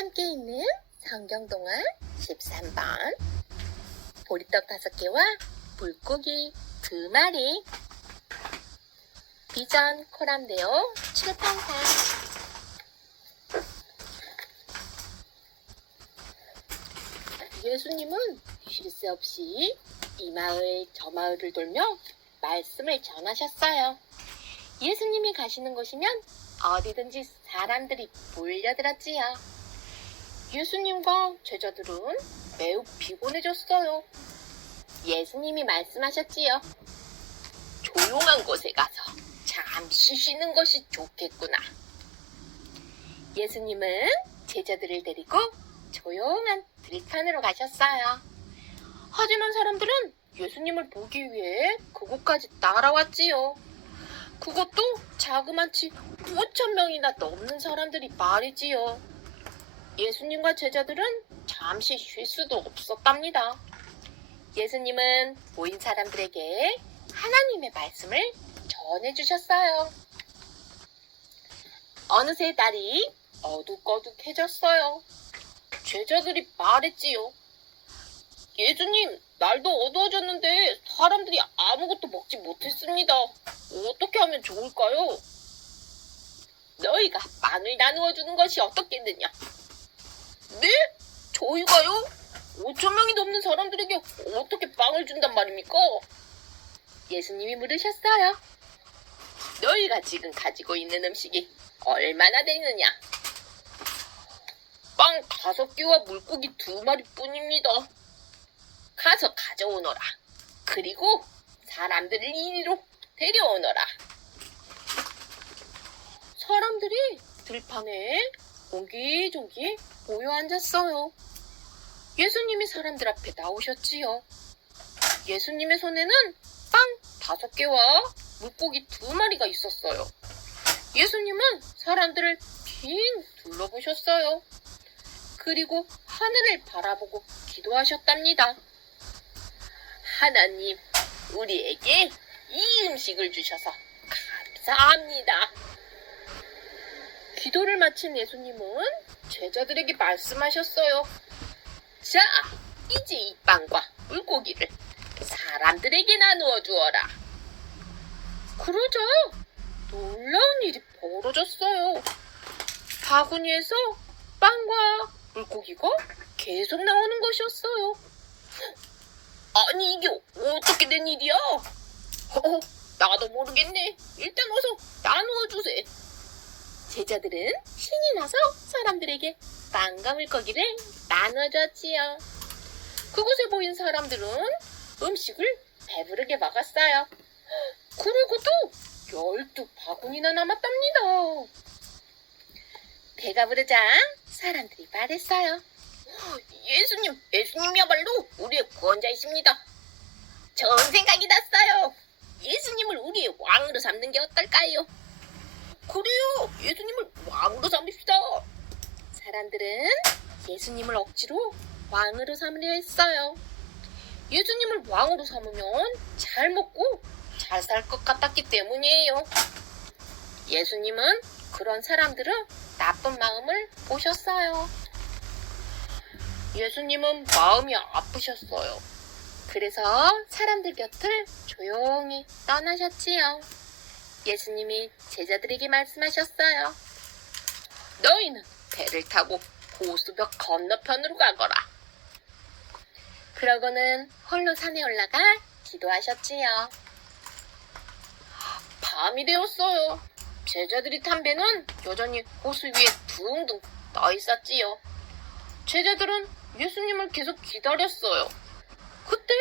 함께 있는 성경동화 13번 보리떡 5개와 물고기 2마리 비전 코람데오 출판사. 예수님은 쉴 새 없이 이 마을 저 마을을 돌며 말씀을 전하셨어요. 예수님이 가시는 곳이면 어디든지 사람들이 몰려들었지요. 예수님과 제자들은 매우 피곤해졌어요. 예수님이 말씀하셨지요. 조용한 곳에 가서 잠시 쉬는 것이 좋겠구나. 예수님은 제자들을 데리고 조용한 들판으로 가셨어요. 하지만 사람들은 예수님을 보기 위해 그곳까지 따라왔지요. 그것도 자그마치 5,000명이나 넘는 사람들이 말이지요. 예수님과 제자들은 잠시 쉴 수도 없었답니다. 예수님은 모인 사람들에게 하나님의 말씀을 전해주셨어요. 어느새 날이 어둑어둑해졌어요. 제자들이 말했지요. 예수님, 날도 어두워졌는데 사람들이 아무것도 먹지 못했습니다. 어떻게 하면 좋을까요? 너희가 빵을 나누어 주는 것이 어떻겠느냐? 네? 저희가요? 5,000명이 넘는 사람들에게 어떻게 빵을 준단 말입니까? 예수님이 물으셨어요. 너희가 지금 가지고 있는 음식이 얼마나 되느냐? 빵 5개와 물고기 2마리 뿐입니다. 가서 가져오너라. 그리고 사람들을 이리로 데려오너라. 사람들이 들판에 옹기종기 모여 앉았어요. 예수님이 사람들 앞에 나오셨지요. 예수님의 손에는 빵 5개와 물고기 2마리가 있었어요. 예수님은 사람들을 빙 둘러보셨어요. 그리고 하늘을 바라보고 기도하셨답니다. 하나님, 우리에게 이 음식을 주셔서 감사합니다. 기도를 마친 예수님은 제자들에게 말씀하셨어요. 자, 이제 이 빵과 물고기를 사람들에게 나누어 주어라. 그러자 놀라운 일이 벌어졌어요. 바구니에서 빵과 물고기가 계속 나오는 것이었어요. 아니, 이게 어떻게 된 일이야? 나도 모르겠네. 일단 어서 나누어 주세. 제자들은 신이 나서 사람들에게 빵과 물고기를 나누어 줬지요. 그곳에 모인 사람들은 음식을 배부르게 먹었어요. 그리고도 12바구니나 남았답니다. 배가 부르자 사람들이 말했어요. 예수님이야말로 우리의 구원자이십니다. 좋은 생각이 났어요. 예수님을 우리의 왕으로 삼는 게 어떨까요? 그래요. 예수님을 왕으로 삼읍시다. 사람들은 예수님을 억지로 왕으로 삼으려 했어요. 예수님을 왕으로 삼으면 잘 먹고 잘 살 것 같았기 때문이에요. 예수님은 그런 사람들은 나쁜 마음을 보셨어요. 예수님은 마음이 아프셨어요. 그래서 사람들 곁을 조용히 떠나셨지요. 예수님이 제자들에게 말씀하셨어요. 너희는 배를 타고 호수벽 건너편으로 가거라. 그러고는 홀로 산에 올라가 기도하셨지요. 밤이 되었어요. 제자들이 탄 배는 여전히 호수 위에 둥둥 떠 있었지요. 제자들은 예수님을 계속 기다렸어요. 그때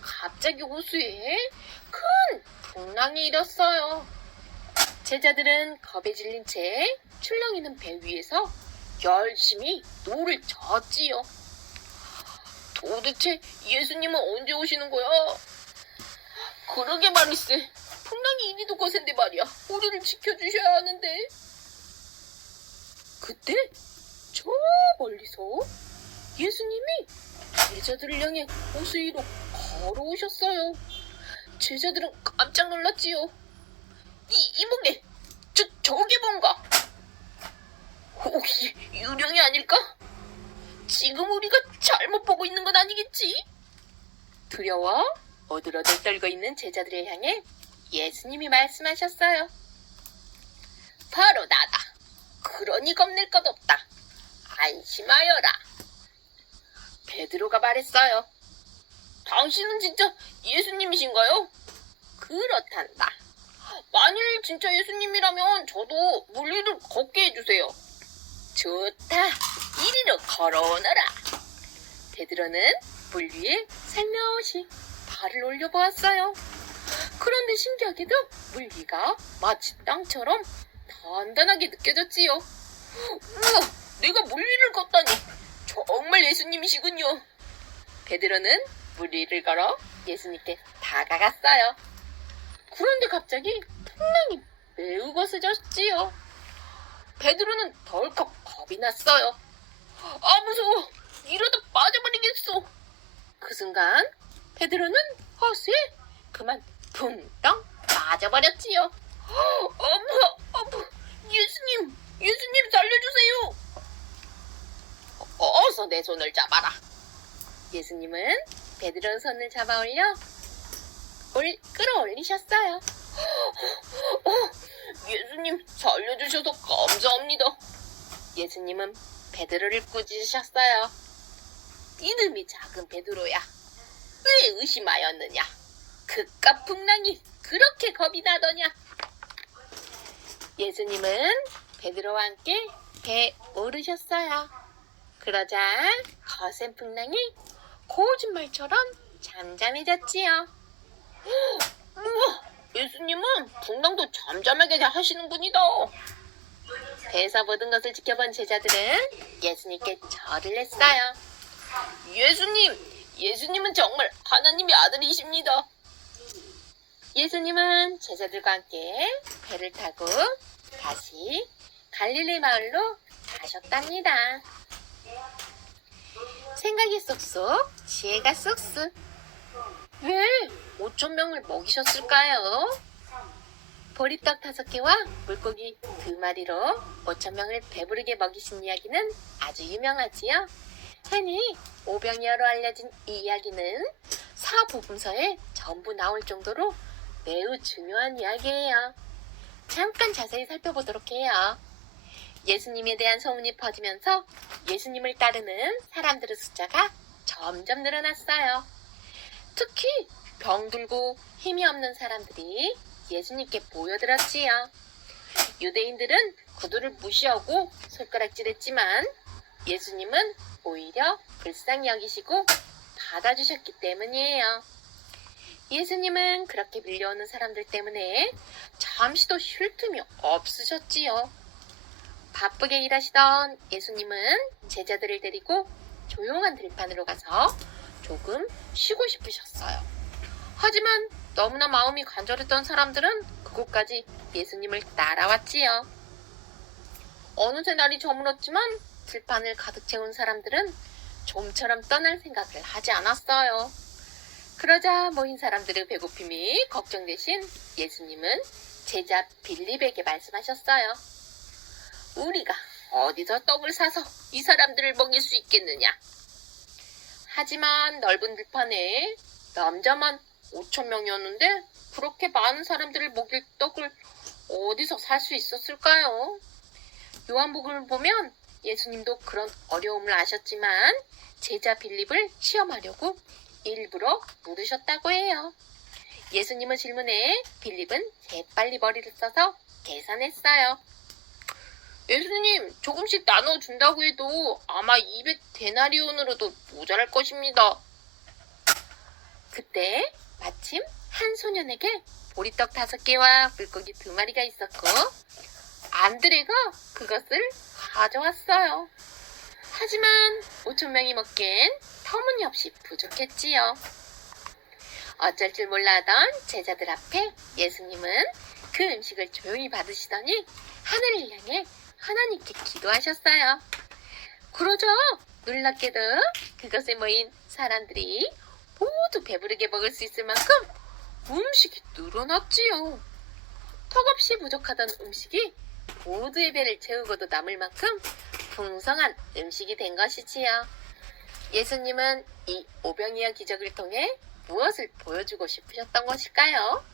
갑자기 호수에 큰 풍랑이 일었어요. 제자들은 겁에 질린 채 출렁이는 배 위에서 열심히 노를 저었지요. 도대체 예수님은 언제 오시는 거야? 그러게 말일세. 풍랑이 이리도 거센데 말이야. 우리를 지켜주셔야 하는데. 그때 저 멀리서 예수님이 제자들을 향해 호수 위로 걸어오셨어요. 제자들은 깜짝 놀랐지요. 이보게, 저게 뭔가? 혹시 유령이 아닐까? 지금 우리가 잘못 보고 있는 건 아니겠지? 두려워 오들오들 떨고 있는 제자들을 향해 예수님이 말씀하셨어요. 바로 나다. 그러니 겁낼 것 없다. 안심하여라. 베드로가 말했어요. 당신은 진짜 예수님이신가요? 그렇단다. 만일 진짜 예수님이라면 저도 물 위를 걷게 해주세요. 좋다. 이리로 걸어오너라. 베드로는 물 위에 살며시 발을 올려보았어요. 그런데 신기하게도 물 위가 마치 땅처럼 단단하게 느껴졌지요. 우와, 내가 물 위를 걷다니. 정말 예수님이시군요. 베드로는 물 위를 걸어 예수님께 다가갔어요. 그런데 갑자기 풍랑이 매우 거세졌지요. 베드로는 덜컥 겁이 났어요. 아, 무서워. 이러다 빠져버리겠어. 그 순간 베드로는 허수에 그만 붕덩 빠져버렸지요. 어머, 예수님 살려주세요. 어서 내 손을 잡아라. 예수님은 베드로 손을 잡아 올려 끌어올리셨어요. 예수님 살려주셔서 감사합니다. 예수님은 베드로를 꾸짖으셨어요. 이름이 작은 베드로야. 왜 의심하였느냐? 그깟 풍랑이 그렇게 겁이 나더냐? 예수님은 베드로와 함께 배에 오르셨어요. 그러자 거센 풍랑이 거짓말처럼 잠잠해졌지요. 우와, 예수님은 풍랑도 잠잠하게 하시는 분이다. 배에서 모든 것을 지켜본 제자들은 예수님께 절을 했어요. 예수님은 정말 하나님의 아들이십니다. 예수님은 제자들과 함께 배를 타고 다시 갈릴리 마을로 가셨답니다. 생각이 쏙쏙, 지혜가 쑥쑥. 왜 5,000명을 먹이셨을까요? 보리떡 5개와 물고기 2마리로 5,000명을 배부르게 먹이신 이야기는 아주 유명하지요. 흔히 오병이어로 알려진 이 이야기는 사복음서에 전부 나올 정도로 매우 중요한 이야기예요. 잠깐 자세히 살펴보도록 해요. 예수님에 대한 소문이 퍼지면서 예수님을 따르는 사람들의 숫자가 점점 늘어났어요. 특히 병들고 힘이 없는 사람들이 예수님께 모여들었지요. 유대인들은 그들을 무시하고 손가락질했지만 예수님은 오히려 불쌍히 여기시고 받아주셨기 때문이에요. 예수님은 그렇게 밀려오는 사람들 때문에 잠시도 쉴 틈이 없으셨지요. 바쁘게 일하시던 예수님은 제자들을 데리고 조용한 들판으로 가서 조금 쉬고 싶으셨어요. 하지만 너무나 마음이 간절했던 사람들은 그곳까지 예수님을 따라왔지요. 어느새 날이 저물었지만 들판을 가득 채운 사람들은 좀처럼 떠날 생각을 하지 않았어요. 그러자 모인 사람들의 배고픔이 걱정되신 예수님은 제자 빌립에게 말씀하셨어요. 우리가 어디서 떡을 사서 이 사람들을 먹일 수 있겠느냐? 하지만 넓은 들판에 남자만 5,000명이었는데 그렇게 많은 사람들을 먹일 떡을 어디서 살 수 있었을까요? 요한복음을 보면 예수님도 그런 어려움을 아셨지만 제자 빌립을 시험하려고 일부러 물으셨다고 해요. 예수님의 질문에 빌립은 재빨리 머리를 써서 계산했어요. 예수님, 조금씩 나눠준다고 해도 아마 200데나리온으로도 모자랄 것입니다. 그때 마침 한 소년에게 보리떡 5개와 물고기 2마리가 있었고 안드레가 그것을 가져왔어요. 하지만 5,000명이 먹기엔 터무니없이 부족했지요. 어쩔 줄 몰라하던 제자들 앞에 예수님은 그 음식을 조용히 받으시더니 하늘을 향해 하나님께 기도하셨어요. 그러자 놀랍게도 그것에 모인 사람들이 모두 배부르게 먹을 수 있을 만큼 음식이 늘어났지요. 턱없이 부족하던 음식이 모두의 배를 채우고도 남을 만큼 풍성한 음식이 된 것이지요. 예수님은 이 오병이어 기적을 통해 무엇을 보여주고 싶으셨던 것일까요?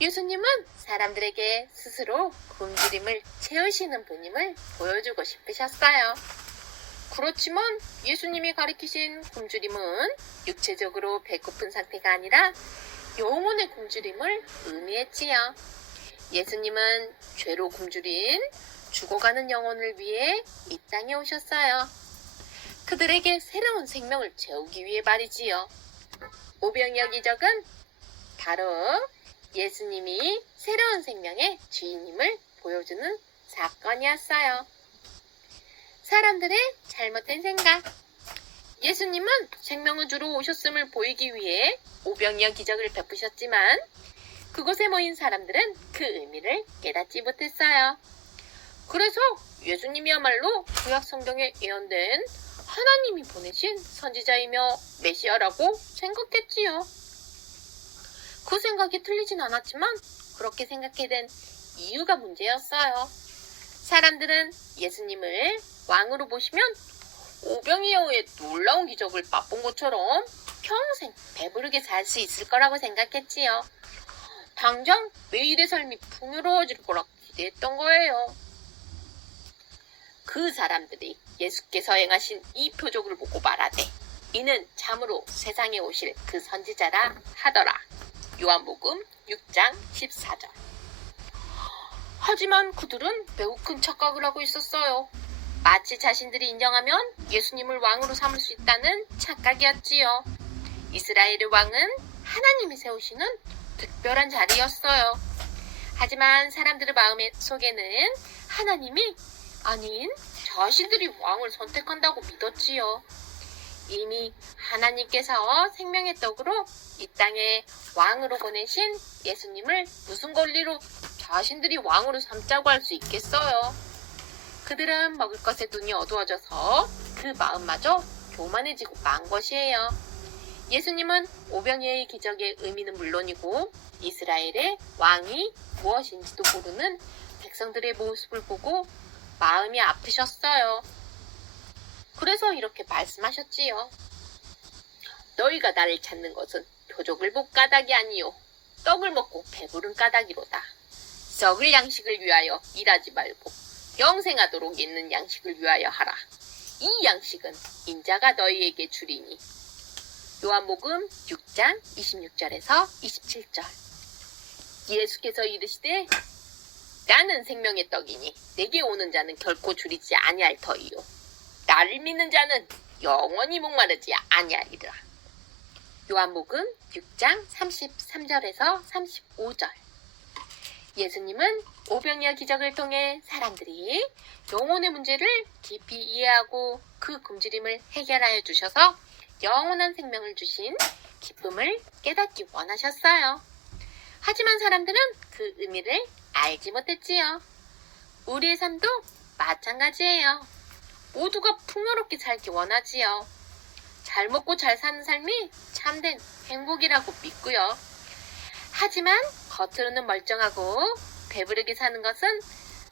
예수님은 사람들에게 스스로 굶주림을 채우시는 분임을 보여주고 싶으셨어요. 그렇지만 예수님이 가리키신 굶주림은 육체적으로 배고픈 상태가 아니라 영혼의 굶주림을 의미했지요. 예수님은 죄로 굶주린 죽어가는 영혼을 위해 이 땅에 오셨어요. 그들에게 새로운 생명을 채우기 위해 말이지요. 오병이어 기적은 바로 예수님이 새로운 생명의 주인임을 보여주는 사건이었어요. 사람들의 잘못된 생각. 예수님은 생명을 주러 오셨음을 보이기 위해 오병이어 기적을 베푸셨지만 그곳에 모인 사람들은 그 의미를 깨닫지 못했어요. 그래서 예수님이야말로 구약 성경에 예언된 하나님이 보내신 선지자이며 메시아라고 생각했지요. 그 생각이 틀리진 않았지만 그렇게 생각하게 된 이유가 문제였어요. 사람들은 예수님을 왕으로 보시면 오병이어의 놀라운 기적을 맛본 것처럼 평생 배부르게 살 수 있을 거라고 생각했지요. 당장 매일의 삶이 풍요로워질 거라 기대했던 거예요. 그 사람들이 예수께서 행하신 이 표적을 보고 말하되 이는 참으로 세상에 오실 그 선지자라 하더라. 요한복음 6장 14절. 하지만 그들은 매우 큰 착각을 하고 있었어요. 마치 자신들이 인정하면 예수님을 왕으로 삼을 수 있다는 착각이었지요. 이스라엘의 왕은 하나님이 세우시는 특별한 자리였어요. 하지만 사람들의 마음 속에는 하나님이 아닌 자신들이 왕을 선택한다고 믿었지요. 이미 하나님께서 생명의 떡으로 이 땅에 왕으로 보내신 예수님을 무슨 권리로 자신들이 왕으로 삼자고 할 수 있겠어요. 그들은 먹을 것에 눈이 어두워져서 그 마음마저 교만해지고 만 것이에요. 예수님은 오병이어의 기적의 의미는 물론이고 이스라엘의 왕이 무엇인지도 모르는 백성들의 모습을 보고 마음이 아프셨어요. 그래서 이렇게 말씀하셨지요. 너희가 나를 찾는 것은 표적을 볼 까닭이 아니요 떡을 먹고 배부른 까닭이로다. 썩을 양식을 위하여 일하지 말고 영생하도록 있는 양식을 위하여 하라. 이 양식은 인자가 너희에게 주리니. 요한복음 6장 26절에서 27절. 예수께서 이르시되 나는 생명의 떡이니 내게 오는 자는 결코 줄이지 아니할 터이요 나를 믿는 자는 영원히 목마르지 아니하리라. 요한복음 6장 33절에서 35절. 예수님은 오병이어 기적을 통해 사람들이 영혼의 문제를 깊이 이해하고 그 굶주림을 해결하여 주셔서 영원한 생명을 주신 기쁨을 깨닫기 원하셨어요. 하지만 사람들은 그 의미를 알지 못했지요. 우리의 삶도 마찬가지예요. 모두가 풍요롭게 살기 원하지요. 잘 먹고 잘 사는 삶이 참된 행복이라고 믿고요. 하지만 겉으로는 멀쩡하고 배부르게 사는 것은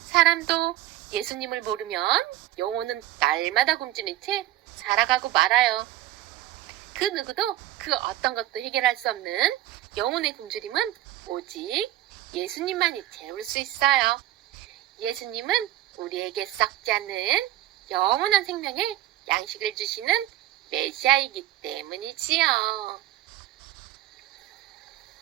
사람도 예수님을 모르면 영혼은 날마다 굶주린 채 살아가고 말아요. 그 누구도 그 어떤 것도 해결할 수 없는 영혼의 굶주림은 오직 예수님만이 채울 수 있어요. 예수님은 우리에게 썩지 않는 영원한 생명의 양식을 주시는 메시아이기 때문이지요.